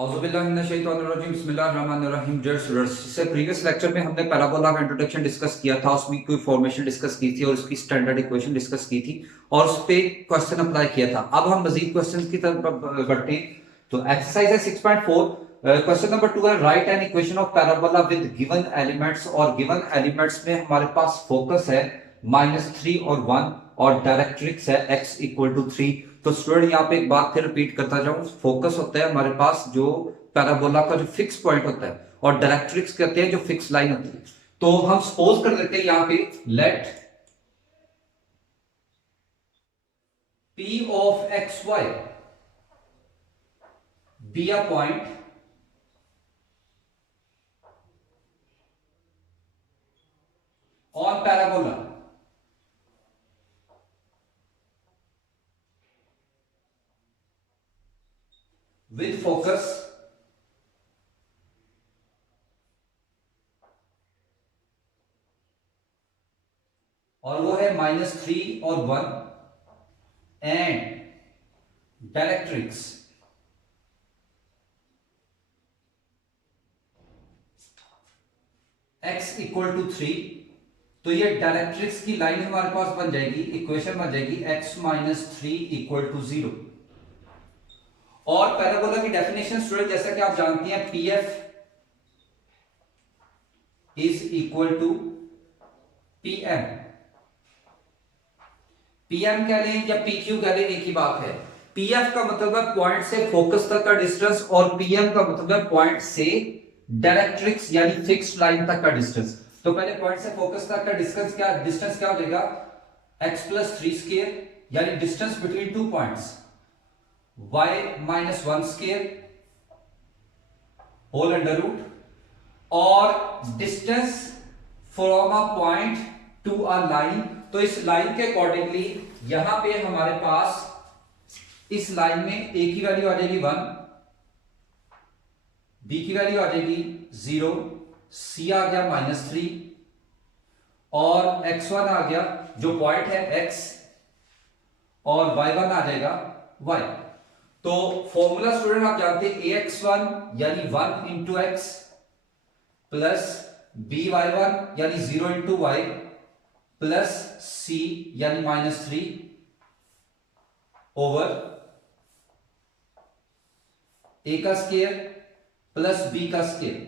बिस्मिल्लाहिर्रहमानिर्रहीम। Dear students, इससे previous lecture में हमने पैराबोला का इंट्रोडक्शन डिस्कस किया था, उसमें कोई फॉर्मेशन डिस्कस की थी और उसकी स्टैंडर्ड इक्वेशन डिस्कस की थी और उस पे क्वेश्चन अप्लाई किया था। अब हम मजीद क्वेश्चंस की तरफ बढ़ते हैं। तो एक्सरसाइज है 6.4। क्वेश्चन नंबर 2 है, write an equation of parabola with given elements. और गिवन एलिमेंट्स में हमारे पास फोकस है -3 और 1 और डायरेक्ट्रिक्स है x इक्वल टू 3। तो स्टूडेंट यहाँ पे एक बात फिर रिपीट करता जाऊं, फोकस होता है हमारे पास जो पैराबोला का जो फिक्स पॉइंट होता है और डायरेक्ट्रिक्स कहते हैं जो फिक्स लाइन होती है। तो हम सपोज कर लेते हैं यहाँ पे let p of x y be a point on parabola with focus और वो है -3 और 1 and directrix x equal to 3। तो ये डायरेक्ट्रिक्स की लाइन हमारे पास बन जाएगी, इक्वेशन बन जाएगी x -3 इक्वल टू 0। और पैराबोला की डेफिनेशन स्टूडेंट जैसा कि आप जानते हैं, P F is equal to P M. PM कह लें या पी क्यू कह लें, एक ही बात है। पीएफ का मतलब है पॉइंट से फोकस तक का डिस्टेंस और पीएम का मतलब है पॉइंट से डायरेक्ट्रिक्स यानी फिक्स्ड लाइन तक का डिस्टेंस। तो पहले पॉइंट से फोकस तक का डिस्टेंस क्या हो जाएगा, x प्लस 3 स्क्वायर यानी distance between two points y minus 1 square whole under root और distance from a point to a line. तो इस लाइन के अकॉर्डिंगली यहां पे हमारे पास इस लाइन में a की वैल्यू आ जाएगी 1, b की वैल्यू आ जाएगी 0, c आ गया -3 और x1 आ गया जो पॉइंट है x और y1 आ जाएगा y। तो फॉर्मूला स्टूडेंट आप जानते हैं ax1 यानी 1 इंटू एक्स प्लस by1 यानी 0 इंटू वाई प्लस c यानी -3 ओवर a का स्क्वायर प्लस b का स्क्वायर।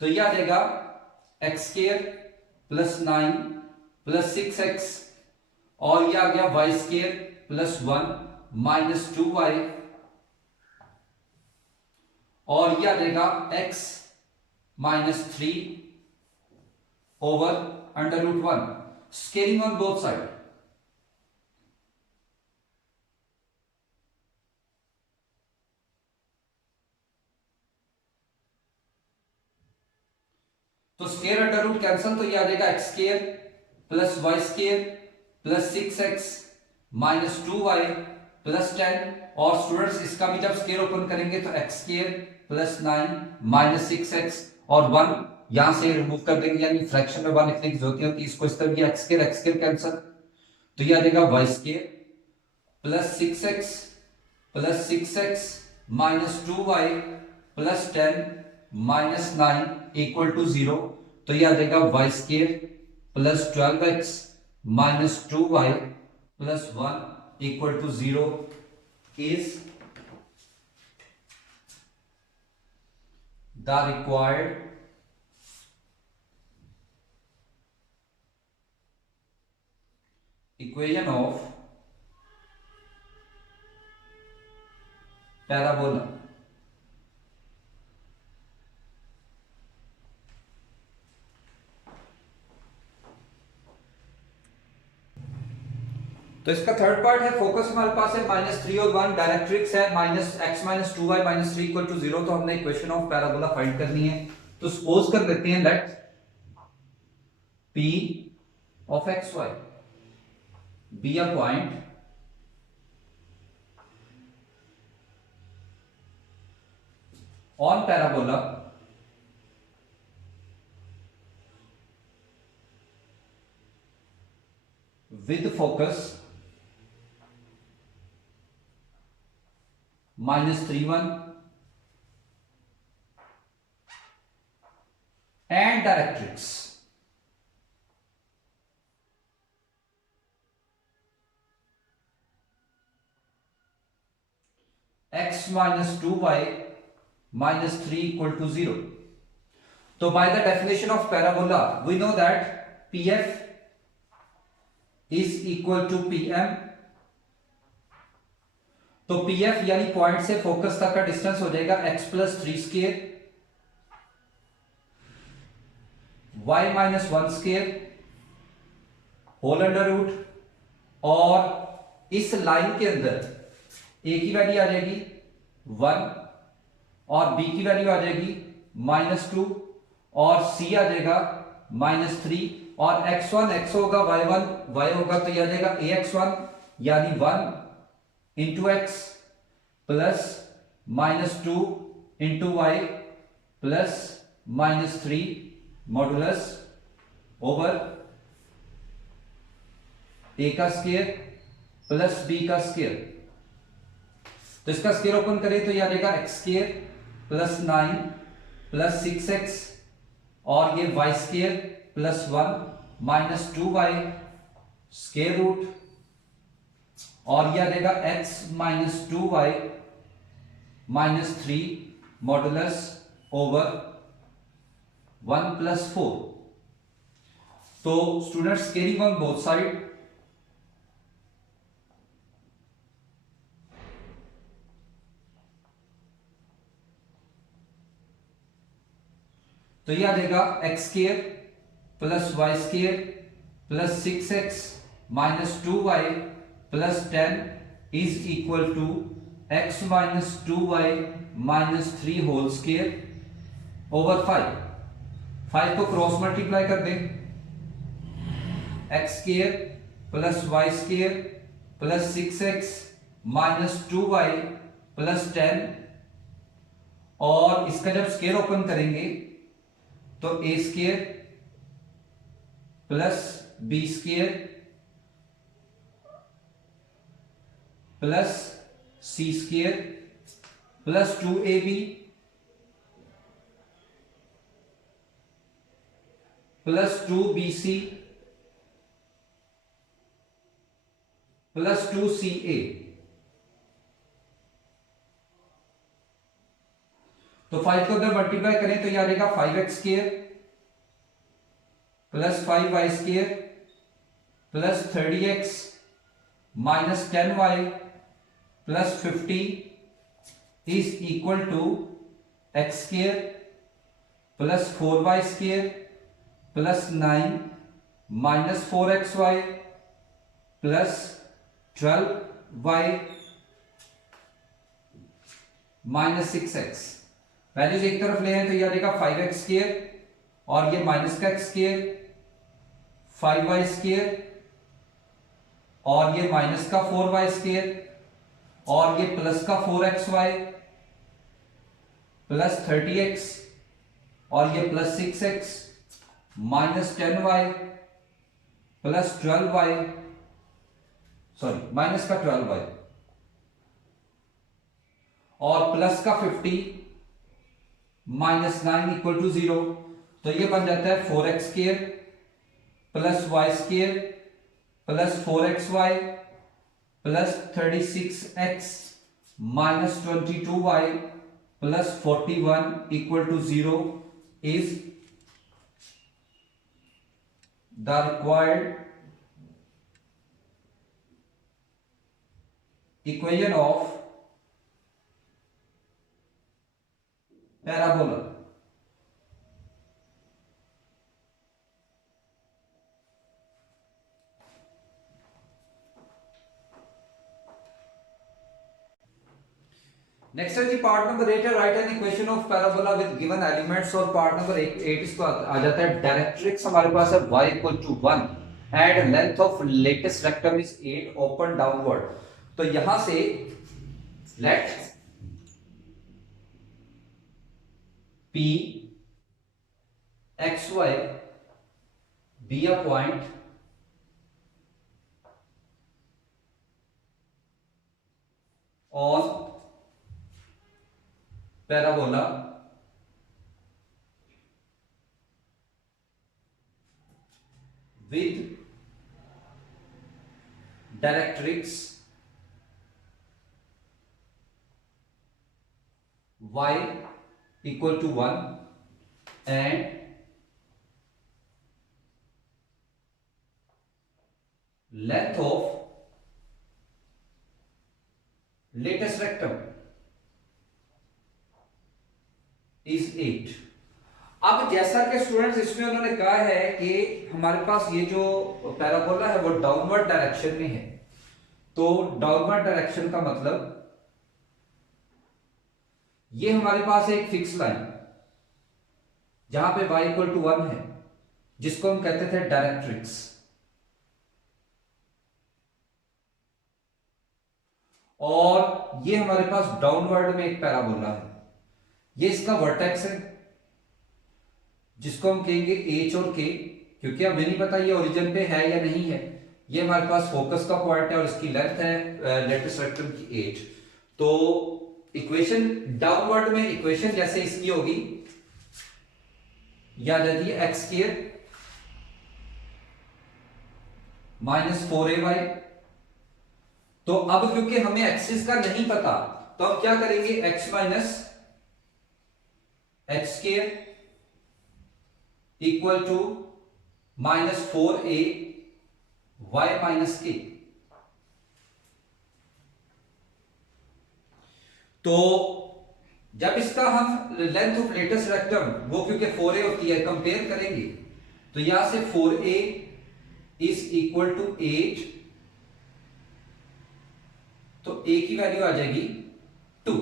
तो यह आ जाएगा x square plus 9 plus 6x और यह आ गया Y square plus 1 minus 2y और यह आ जाएगा x -3 over under root 1, squaring on both side. तो स्क्वायर अंडर रूट कैंसल, तो ये आ जाएगा x square plus y square plus 6x minus 2y plus 10। और स्टूडेंट्स इसका भी जब स्क्वायर ओपन करेंगे तो x square plus 9 minus 6x और 1 यहां से रिमूव कर देंगे, यानी फ्रैक्शन में 1 लिखने की जरूरत नहीं होती। इसको इस तरह एक्स स्क्वायर कैंसल, तो ये आ जाएगा y square plus 6x minus 2y plus 10 minus 9 equal to 0। तो ये आ जाएगा y square plus 12x minus 2y plus 1 equal to 0 is the required equation of parabola. तो इसका थर्ड पार्ट है, फोकस हमारे पास है -3 और 1, डायरेक्ट्रिक्स है -x - 2y -3 इक्वल टू 0। तो हमने इक्वेशन ऑफ पैराबोला फाइंड करनी है। तो सपोज कर लेते हैं let p of x y be a point on parabola with focus -3 1 and directrix. X minus 2y minus 3 equal to 0. So by the definition of parabola, we know that PF is equal to PM. तो PF यानी point से focus तक का distance हो जाएगा x plus 3 square y minus 1 square whole under root, और इस line के अंदर a की वैल्यू आ जाएगी 1 और b की वैल्यू आ जाएगी -2 और c आ जाएगा -3 और x1 x होगा y1 y होगा, तो यह आ जाएगा ax1 यानी 1 into X plus -2 into Y plus -3 modulus over A का स्क्वायर प्लस बी का स्क्वायर। तो इसका स्क्वायर ओपन करें तो यह आ जाएगा x square plus 9 plus 6x और ये y square plus 1 minus 2y square root, और यह आ जाएगा x minus 2y minus 3 modulus over 1 plus 4। तो students squaring on both side, तो यह आ जाएगा x square plus y square plus 6x minus 2y plus 10 is equal to x minus 2y minus 3 whole square over 5 को cross multiply कर दें, x square plus y square plus 6x minus 2y plus 10, और इसका जब square open करेंगे तो a square plus b square plus c square plus 2ab plus 2bc plus 2ca। तो 5 को अगर मल्टीप्लाई करें तो यह आ जाएगा 5x square plus 5y square plus 30x minus 10y plus 50 is equal to x square plus 4y square plus 9 minus 4xy plus 12y minus 6x। Values एक तरफ ले हैं तो यह आ जाएगा 5x स्क्वायर और ये माइनस का x स्क्वायर 5y स्क्वायर और ये माइनस का 4y स्क्वायर और ये प्लस का 4xy प्लस 30x और ये plus 6x minus 10y plus 12y, sorry minus का 12y और प्लस का 50 माइनस 9 इक्वल टू 0। तो ये बन जाता है 4x square plus y square plus 4xy plus 36x minus 22y plus 41 equal to 0 is the required equation of parabola. Next है जी part number 8 है, write an equation of parabola with given elements, और part number 8 इसको आ जाता है directrix हमारे पास है y equal to 1 and length of latus rectum is 8 open downward. तो यहां से let p xy be a point on parabola with directrix y equal to 1 and length of latest rectum is 8। अब जैसा कि students इसमें उन्होंने कहा है कि हमारे पास ये जो पैराबोला है वो डाउनवर्ड डायरेक्शन में है, तो डाउनवर्ड डायरेक्शन का मतलब ये हमारे पास एक फिक्स लाइन जहां पे y इक्वल टू 1 है, जिसको हम कहते थे डायरेक्ट्रिक्स, और ये हमारे पास डाउनवर्ड में एक पैराबोला है। ये इसका वर्टेक्स है जिसको हम कहेंगे h और k, क्योंकि हमें नहीं पता ये ओरिजिन पे है या नहीं है। ये हमारे पास फोकस का पॉइंट है और इसकी लेंथ है लेटेस्ट रेक्टम की 8। तो इक्वेशन डाउनवर्ड में इक्वेशन जैसे इसकी होगी, याद रहती है एक्स स्क्वायर माइनस 4ay। तो अब क्योंकि हमें एक्सिस का नहीं पता तो हम क्या करेंगे, x minus x square equal to minus 4a y minus k। तो जब इसका हम लेंथ ऑफ लेटेस्ट रेक्टम वो क्योंकि 4a होती है कंपेयर करेंगे, तो यहां से 4a इज इक्वल टू 8, तो a की वैल्यू आ जाएगी 2।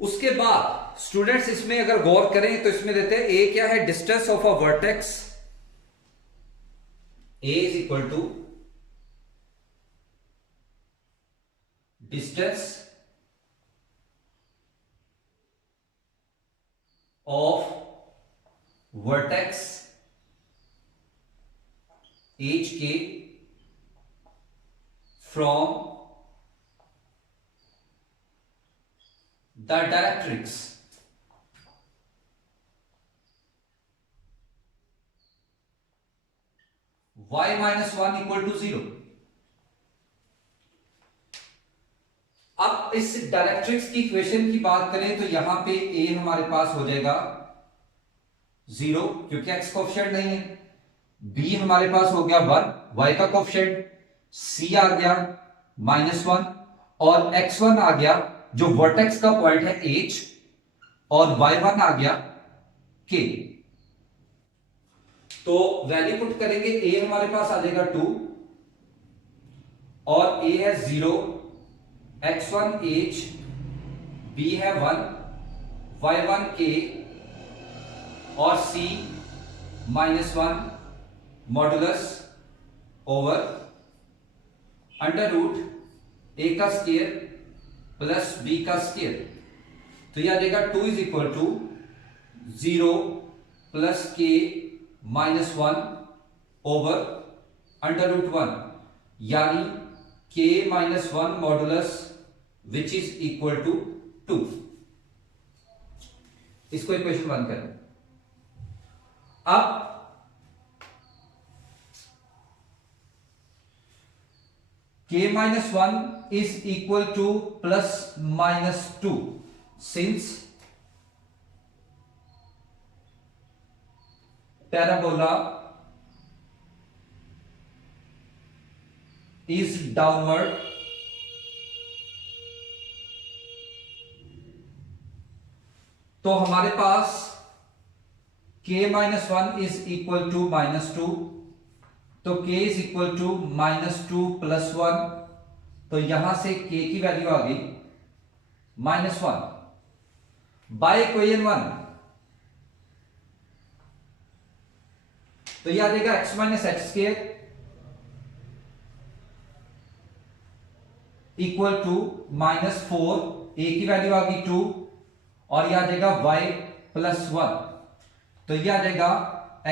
उसके बाद स्टूडेंट्स इसमें अगर गौर करें तो इसमें देते हैं a क्या है, distance of a vertex a is equal to distance of vertex hk from the directrix y minus 1 equal to 0। अब इस डायरेक्ट्रिक्स की इक्वेशन की बात करें तो यहां पे a हमारे पास हो जाएगा 0 क्योंकि x कोएफिशिएंट नहीं है, b हमारे पास हो गया 1 y का कोएफिशिएंट, c आ गया -1 और x1 आ गया जो वर्टेक्स का पॉइंट है h, और y1 आ गया k। तो वैल्यू पुट करेंगे, a हमारे पास आ जाएगा 2 और a है 0, x1 h, b है 1, y1 k और c -1 modulus over under root a का स्क्वायर प्लस b का स्क्वायर। तो यह आ जाएगा 2 is equal to 0 plus k -1 over under root 1, यानी k -1 modulus which is equal to 2। इसको इक्वेशन 1 करें। अब k -1 is equal to plus minus 2 since parabola is downward, तो हमारे पास k -1 is equal to -2, तो k is equal to -2 plus 1, तो यहां से k की वैल्यू आ गई -1 बाय इक्वेशन 1, तो यह आ जाएगा x minus x square equal to -4, a की वैल्यू आ गई 2 और यह आ जाएगा y प्लस 1, तो यह आ जाएगा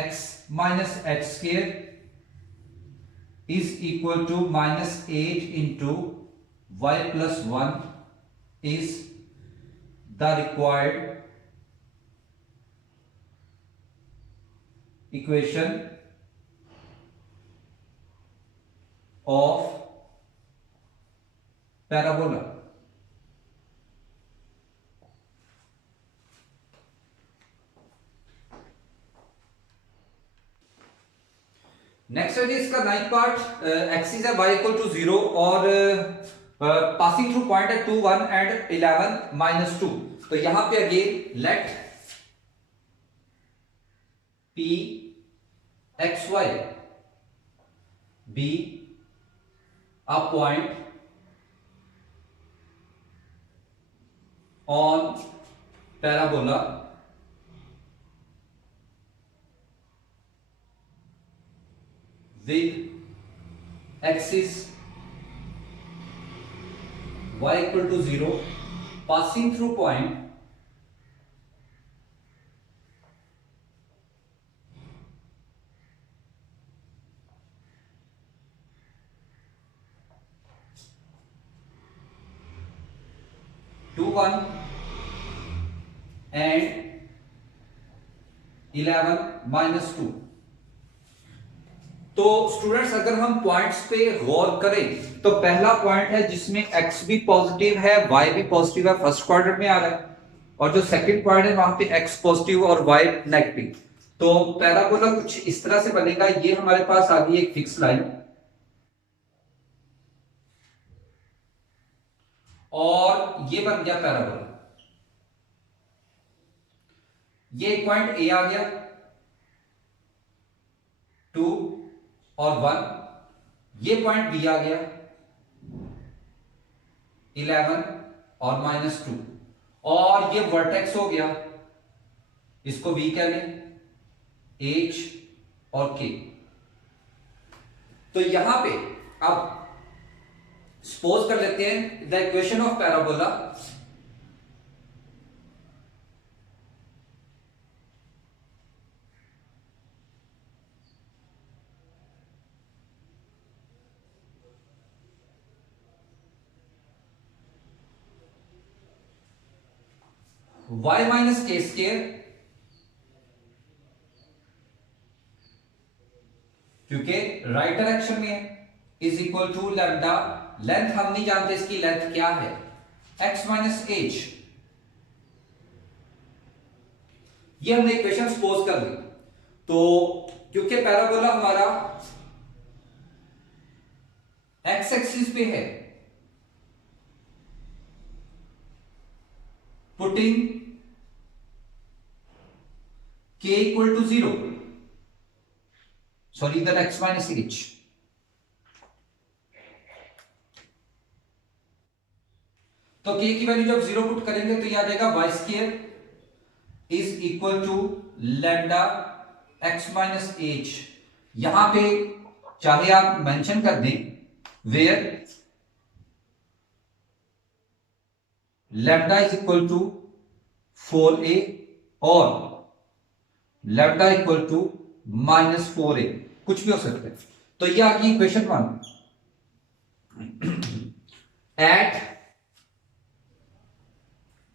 x minus x square is equal to -8 into y plus 1 is the required equation of parabola. Next है जी इसका नाइन्थ पार्ट, एक्सिस है y इक्वल टू 0 और पासिंग थ्रू पॉइंट है 2 1 एंड 11 माइनस 2। तो यहां पे again let p x y be a point on parabola with axis y equal to 0 passing through point 2 1 and 11 minus 2। तो students अगर हम points पे गौर करें तो पहला पॉइंट है जिसमें x भी पॉजिटिव है y भी पॉजिटिव है, फर्स्ट क्वाड्रेंट में आ रहा है, और जो सेकंड पॉइंट है वहां पे x पॉजिटिव और y नेगेटिव। तो पैराबोला कुछ इस तरह से बनेगा, ये हमारे पास आ गई एक फिक्स लाइन और ये बन गया पैराबोला। ये एक पॉइंट ए आ गया 2 और 1, ये पॉइंट बी आ गया 11 और माइनस 2, और ये वर्टेक्स हो गया, इसको वी कह लें, एच और के। तो यहां पे अब सपोज कर लेते हैं the equation of parabola y minus k square, क्योंकि राइट डायरेक्शन में है, is equal to lambda, length हम नहीं जानते इसकी लेंथ क्या है, x माइनस एच। ये हमने इक्वेशन सपोज कर ली। तो क्योंकि पैराबोला हमारा x एक्सिस पे है, putting k equal to 0, sorry इधर x माइनस एच, तो k की वैल्यू जब 0 पुट करेंगे तो ये आ जाएगा y square is equal to lambda x minus h. यहां पे चाहे आप मेंशन कर दें where lambda is equal to 4a और lambda equal to minus 4a, कुछ भी हो सकता है। तो ये आपकी इक्वेशन 1 एट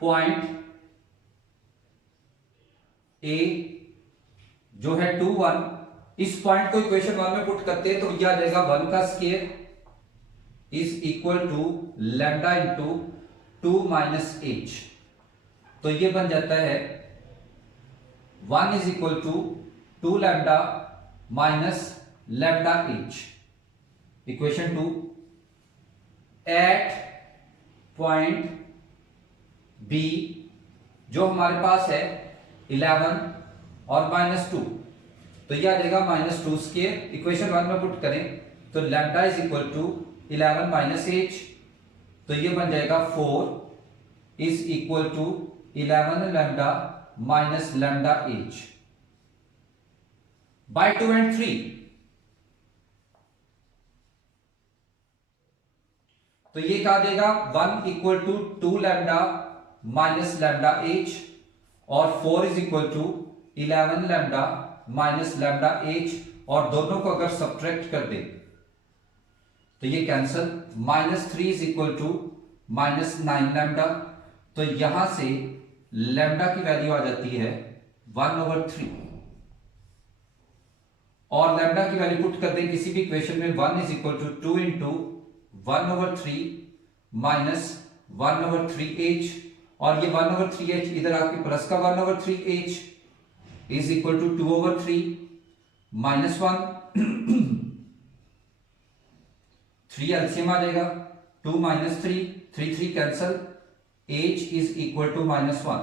पॉइंट ए जो है 2 1, इस पॉइंट को इक्वेशन 1 में पुट करते हैं तो यह आ जाएगा 1 का square is equal to lambda into 2 minus h. तो ये बन जाता है 1 is equal to 2 lambda minus lambda h. Equation 2 at point b जो हमारे पास है 11 और माइनस 2, तो यह आ जाएगा माइनस 2 स्क्वायर। इक्वेशन 1 में पुट करें तो lambda is equal to 11 minus h, तो ये बन जाएगा 4 is equal to 11 lambda minus lambda h by 2 and 3। तो ये कहा जाएगा 1 equal to 2 lambda minus lambda h और 4 is equal to 11 lambda minus lambda h, और दोनों को अगर सब्ट्रैक्ट कर दें तो ये cancel, minus 3 is equal to minus 9 lambda, तो यहां से लैम्डा की वैल्यू आ जाती है 1/3, और लैम्डा की वैल्यू पुट कर दें किसी भी इक्वेशन में, 1 is equal to 2 into 1/3 minus 1/3h, और ये 1/3h इधर आपके प्लस का 1/3h is equal to 2/3 minus 1, 3 LCM आ जाएगा, 2 minus 3, 3 3 cancel, h is equal to -1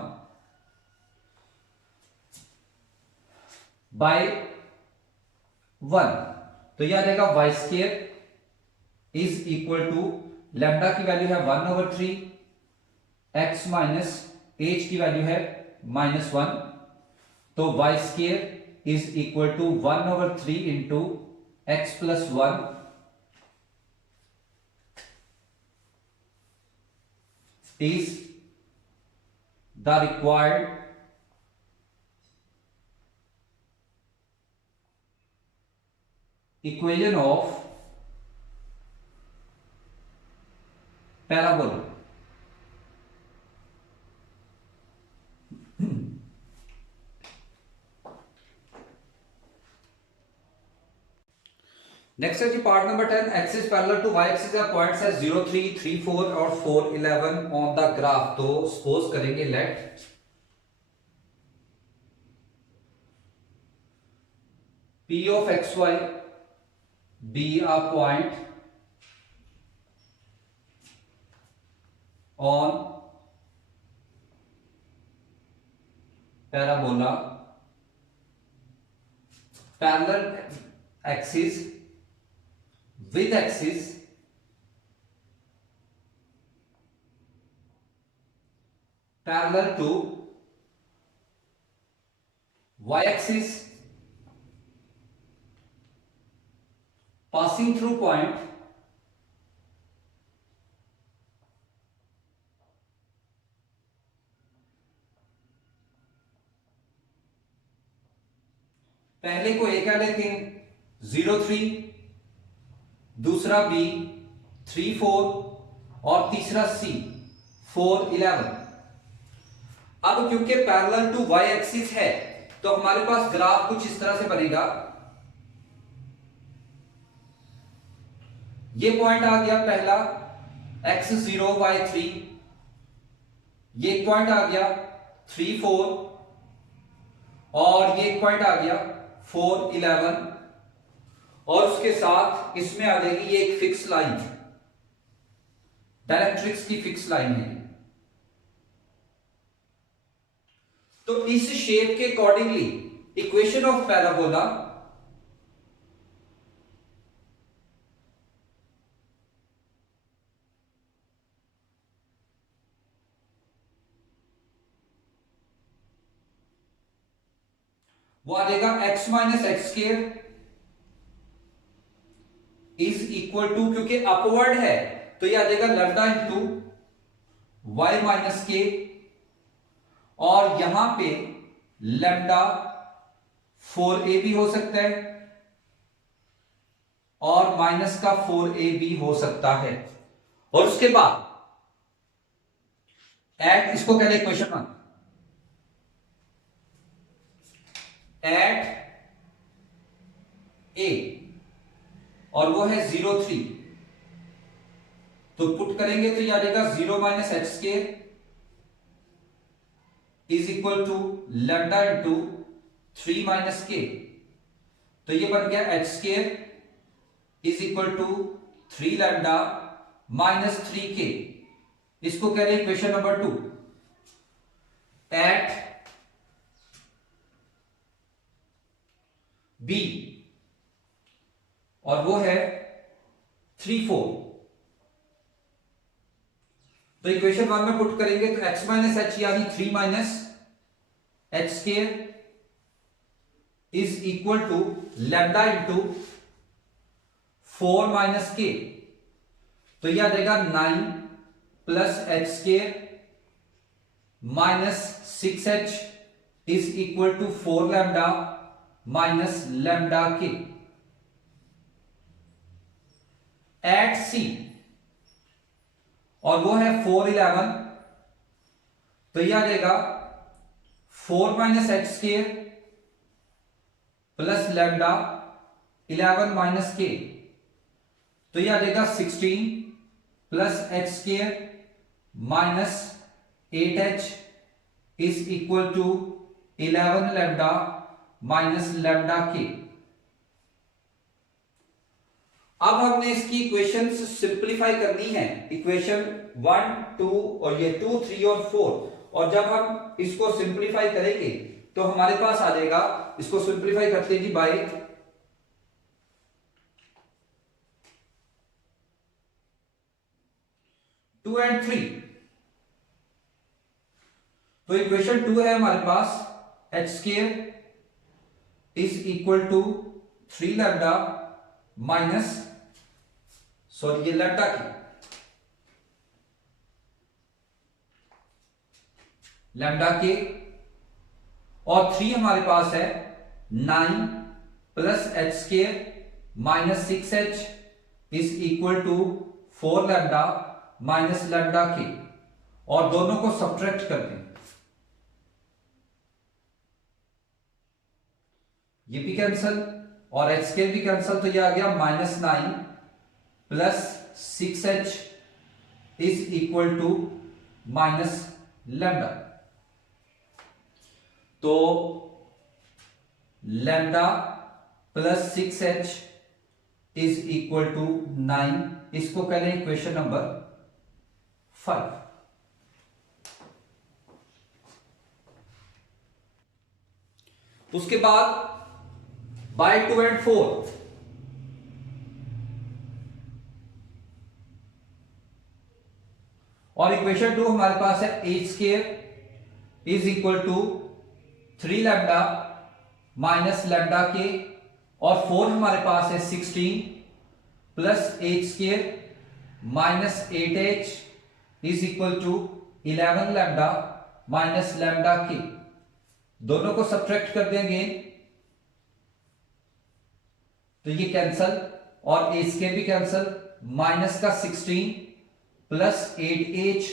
by 1। तो यह आ जाएगा Y square is equal to, lambda की वैल्यू है 1/3, x माइनस h की वैल्यू है -1, तो Y square is equal to 1/3 into X plus 1 is the required equation of parabola। Next है जी part number 10, axis parallel to Y axis है, points है 0 3 3 4 और 4 11 on the graph. तो suppose करेंगे let P of xy be a point on parabola parallel axis with axis parallel to y axis passing through point पहले को ए क्या लेते हैं 0 3, दूसरा बी 3 4 और तीसरा सी 4 11। अब क्योंकि पैरेलल टू वाई एक्सिस है तो हमारे पास ग्राफ कुछ इस तरह से बनेगा। ये पॉइंट आ गया पहला x0 y3, ये पॉइंट आ गया 3 4 और ये पॉइंट आ गया 4 11, और उसके साथ इसमें आ जाएगी ये एक फिक्स लाइन, डायरेक्ट्रिक्स की फिक्स लाइन है। तो इस शेप के अकॉर्डिंगली इक्वेशन ऑफ पैराबोला वो आ जाएगा x minus x square is equal to, क्योंकि अपवर्ड है तो ये आ जाएगा लैम्डा इंटू वाई माइनस के, और यहां पे लैम्डा 4a भी हो सकता है और माइनस का 4a भी हो सकता है। और उसके बाद एट, इसको कह रहे क्वेश्चन वन, एट ए, और वो है 0 3, तो पुट करेंगे तो ये आ जाएगा 0 minus x square is equal to lambda into 3 minus k, तो ये बन गया x square is equal to 3 lambda minus 3 k. इसको कह रहे हैं इक्वेशन नंबर 2, एट बी, और वो है 3 4। तो इक्वेशन 1 में पुट करेंगे तो x माइनस एच यानी 3 minus h square is equal to lambda into 4 minus k, तो यह आ जाएगा 9 plus H square minus 6h is equal to 4 lambda minus lambda k. At c, और वो है 4 11, तो ये आ जाएगा 4 minus h square plus lambda 11 minus k, तो ये आ जाएगा 16 plus h square minus 8h is equal to 11 lambda minus lambda k. अब हमने इसकी इक्वेशंस सिंपलीफाई करनी है, इक्वेशन 1, 2 और ये 2, 3 और 4, और जब हम इसको सिंपलीफाई करेंगे तो हमारे पास आ जाएगा, इसको सिंपलीफाई करते हैं जी बाय 2 and 3। तो इक्वेशन 2 है हमारे पास H square is equal to 3 lambda minus, sorry ये लैम्डा की, लैम्डा के, और 3 हमारे पास है 9 plus H square minus 6h is equal to 4 lambda minus lambda के, और दोनों को सब्ट्रैक्ट कर दें, ये भी कैंसल और एच स्क्वायर भी कैंसल, तो ये आ गया -9 plus 6h is equal to minus lambda. तो lambda plus 6h is equal to 9, इसको कह लें इक्वेशन नंबर 5। उसके बाद बाय 2 and 4, और इक्वेशन 2 हमारे पास है h square is equal to 3 lambda minus lambda के, और 4 हमारे पास है 16 plus H square minus 8h is equal to 11 lambda minus lambda k, दोनों को सब्ट्रैक्ट कर देंगे तो ये कैंसल और एच स्क्वायर भी कैंसल, माइनस का 16 plus 8h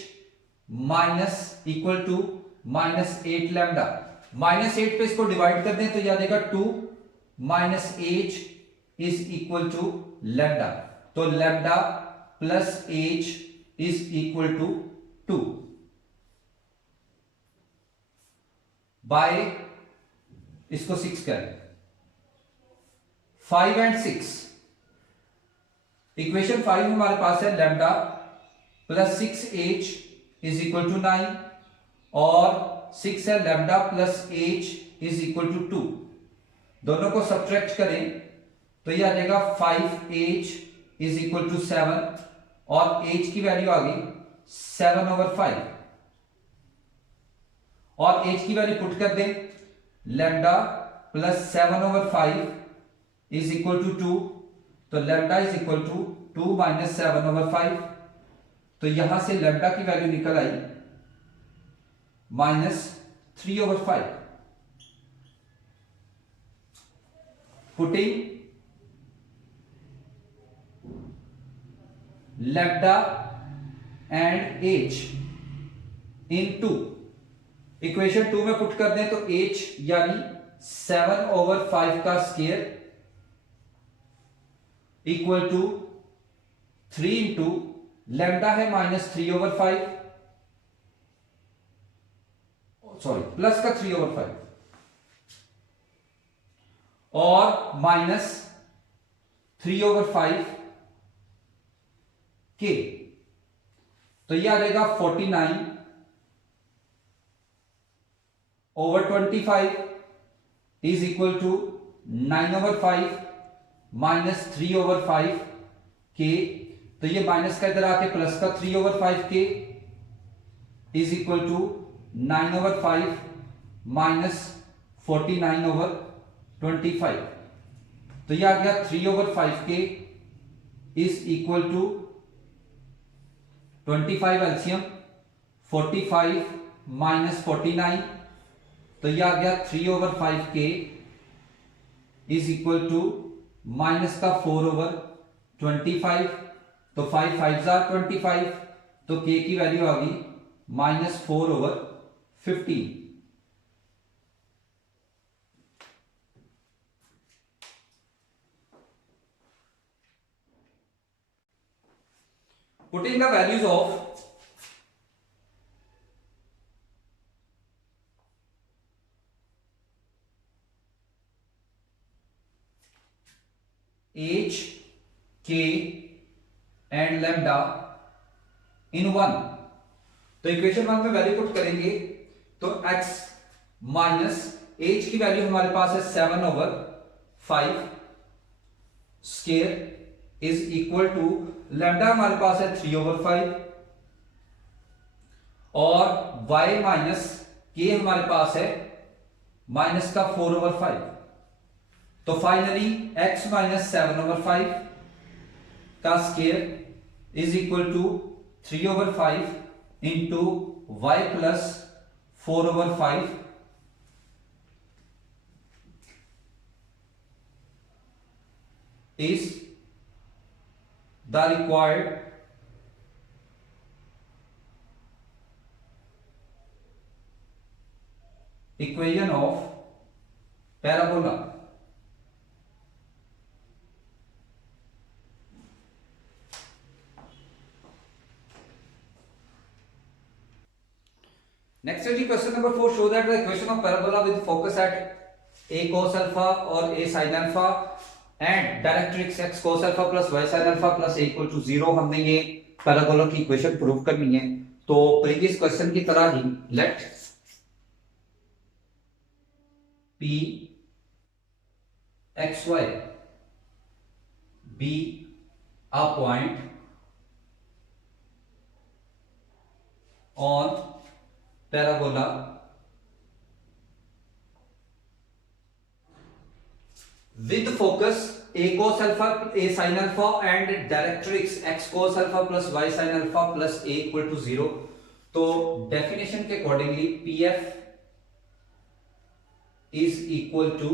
minus equal to minus 8 lambda, -8 पे इसको डिवाइड कर दें तो यह देगा 2 minus h is equal to lambda, तो lambda plus h is equal to 2 by, इसको 6 करें, 5 and 6, इक्वेशन 5 हमारे पास है lambda plus 6h is equal to 9, और 6 है lambda plus h is equal to 2, दोनों को सब्ट्रैक्ट करें तो यह आ जाएगा 5h इज इक्वल टू 7, और h की वैल्यू आ गई 7/5, और h की वैल्यू पुट कर दें, lambda plus 7/5 is equal to 2, तो lambda is equal to 2 minus 7/5, तो यहां से लैम्डा की वैल्यू निकल आई -3/5। Putting lambda and h in 2, equation 2 में पुट कर दें तो h यानी 7/5 का square equal to 3 into lambda है -3/5, सॉरी प्लस का 3/5 और -3/5 के, तो यह आ जाएगा 49/25 इज इक्वल टू 9/5 -3/5 के, तो ये माइनस का इधर आके प्लस का 3/5 के इज इक्वल टू 9/5 -49/25, तो ये आ गया 3/5 के इज इक्वल टू 25 एलसीएम 45 -49, तो ये आ गया 3/5 के इज इक्वल टू माइनस का 4/25, तो 5 5 25, तो k की वैल्यू आ गई -4/25। 50। Putting the values of h, k and lambda in one, तो इक्वेशन वन में वैल्यू पुट करेंगे तो x माइनस एच की वैल्यू हमारे पास है 7/5 square is equal to lambda हमारे पास है 3/5 और y माइनस के हमारे पास है माइनस का 4/5। तो फाइनली x माइनस 7/5 का square is equal to 3/5 into y plus 4/5 is the required equation of parabola. Next is question number 4. Show that the equation of parabola with focus at a cos alpha or a sin alpha and directrix x cos alpha plus y sin alpha plus a equal to 0. हमने ये parabola की equation prove करनी है। तो previous question की तरह ही late p xy be a point on parabola with focus a cos alpha a sin alpha and directrix x cos alpha plus y sin alpha plus a equal to 0। तो definition के accordingly pf is equal to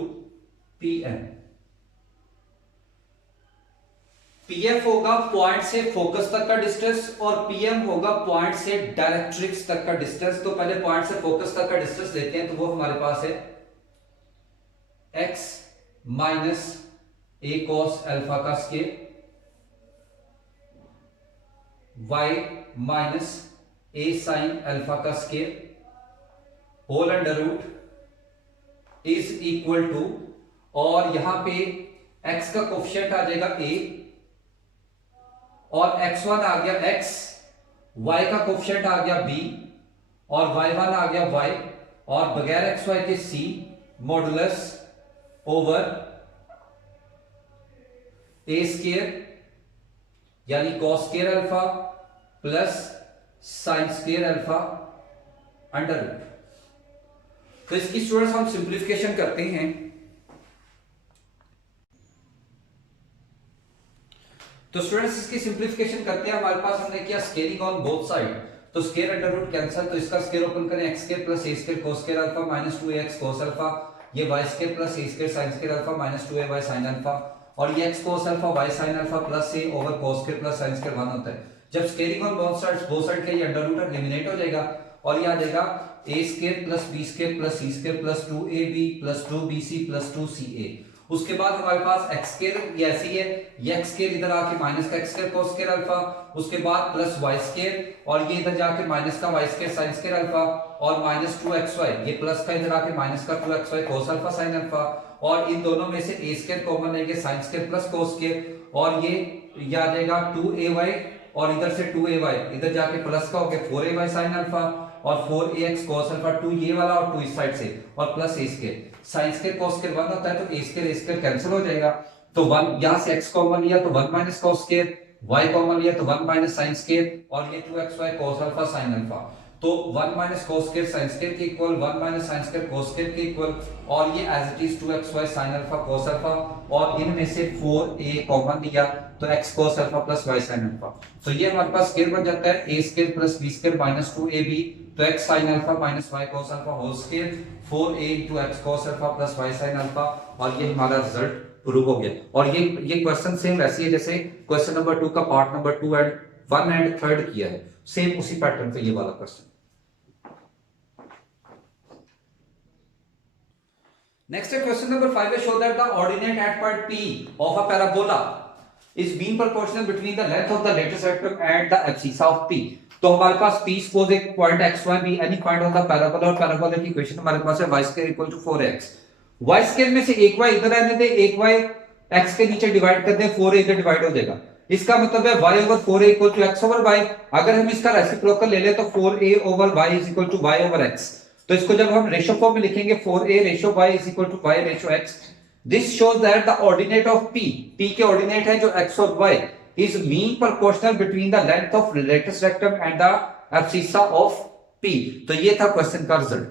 pm। pf होगा point से focus तक का distance और pm होगा point से directrix तक का डिस्टेंस। तो पहले पॉइंट से फोकस तक का डिस्टेंस लेते हैं, तो वो हमारे पास है x minus a cos alpha का square y minus a sin alpha का square whole under root is equal to, और यहां पे x का कोफिशिएंट आ जाएगा a और x1 आ गया x, y का कोफिशिएंट आ गया b और y1 आ गया y और बगैर xy के c modulus over a square यानी cos square alpha plus sin square alpha under root. तो इसकी स्टूडेंट्स हम सिंप्लीफिकेशन करते हैं। तो स्टूडेंट्स इसकी सिंप्लीफिकेशन करते हैं। हमारे पास हमने किया स्केलिंग ऑन बोथ साइड, तो स्क्वायर अंडर रूट कैंसिल, तो इसका स्क्वायर ओपन करें x square plus a square cos square alpha minus 2ax cos alpha, ये y square plus a square sin square alpha minus 2ay sin alpha, और ये x cos alpha y sin alpha plus a over cos square plus sin square 1 होता है। जब scaling on both side का ये under root eliminate हो जाएगा और ये आ जाएगा a square plus b square plus c square plus 2ab plus 2bc plus 2ca। उसके बाद हमारे पास x स्क्वायर ये ऐसी है, ये x स्क्वायर इधर आके माइनस का x square cos square alpha, उसके बाद प्लस y स्क्वायर और ये इधर जाके माइनस का y square sin square alpha और माइनस 2xy, ये प्लस का इधर आके माइनस का 2xy cos alpha sin alpha, और इन दोनों में से a स्क्वायर कॉमन लेंगे sin square plus cos square, और ये आ जाएगा 2ay और इधर से 2ay इधर जाके प्लस का हो गया 4ay sin अल्फा और 4ax cos अल्फा 2 ये वाला और 2 इस साइड से और plus a square sin square cos square 1 होता है, तो a स्क्वायर कैंसिल हो जाएगा। तो 1 यहां से x कॉमन लिया तो 1 minus cos square, y common लिया तो 1 माइनस sin स्क्वायर और ये 2xy cos alpha sin alpha, तो 1 minus cos square sin square के इक्वल 1 minus sin square cos square के इक्वल, और ये as it is 2xy sin alpha cos alpha, और इनमें से 4a कॉमन लिया तो x cos alpha plus y sin alpha. तो ये हमारे पास स्क्वायर बन जाता है a square plus b square minus 2ab, तो x sin alpha minus y cos alpha whole square 4a into x cos alpha plus y sin alpha, और ये हमारा रिजल्ट प्रूव हो गया। और ये क्वेश्चन सेम वैसे है जैसे क्वेश्चन नंबर 2 का पार्ट नंबर 2 एंड 1 एंड 3 किया है, सेम उसी पैटर्न पे ये वाला question. Next question number 5 is show that the ordinate at point P of a parabola is mean proportional between the length of the lattice rectum and the abscissa of P. तो हमारे पास P suppose एक point x1 be any point of the parabola और parabola की equation हमारे पास है y square equal to 4x. y square में से एक y इधर रहने दे, एक y x के नीचे डिवाइड कर दे, 4a इधर डिवाइड हो जाएगा. इसका मतलब है y over 4a equal to x over y. अगर हम इसका रेसिप्रोकल ले ले तो 4a over y is equal to y over x. तो इसको जब हम रेशियो फॉर्म में लिखेंगे 4a ratio y is equal to y ratio x. This shows that the ordinate of P के ordinate है जो x और y is mean proportional between the length of lattice rectum and the abscissa of P. तो ये था question का result.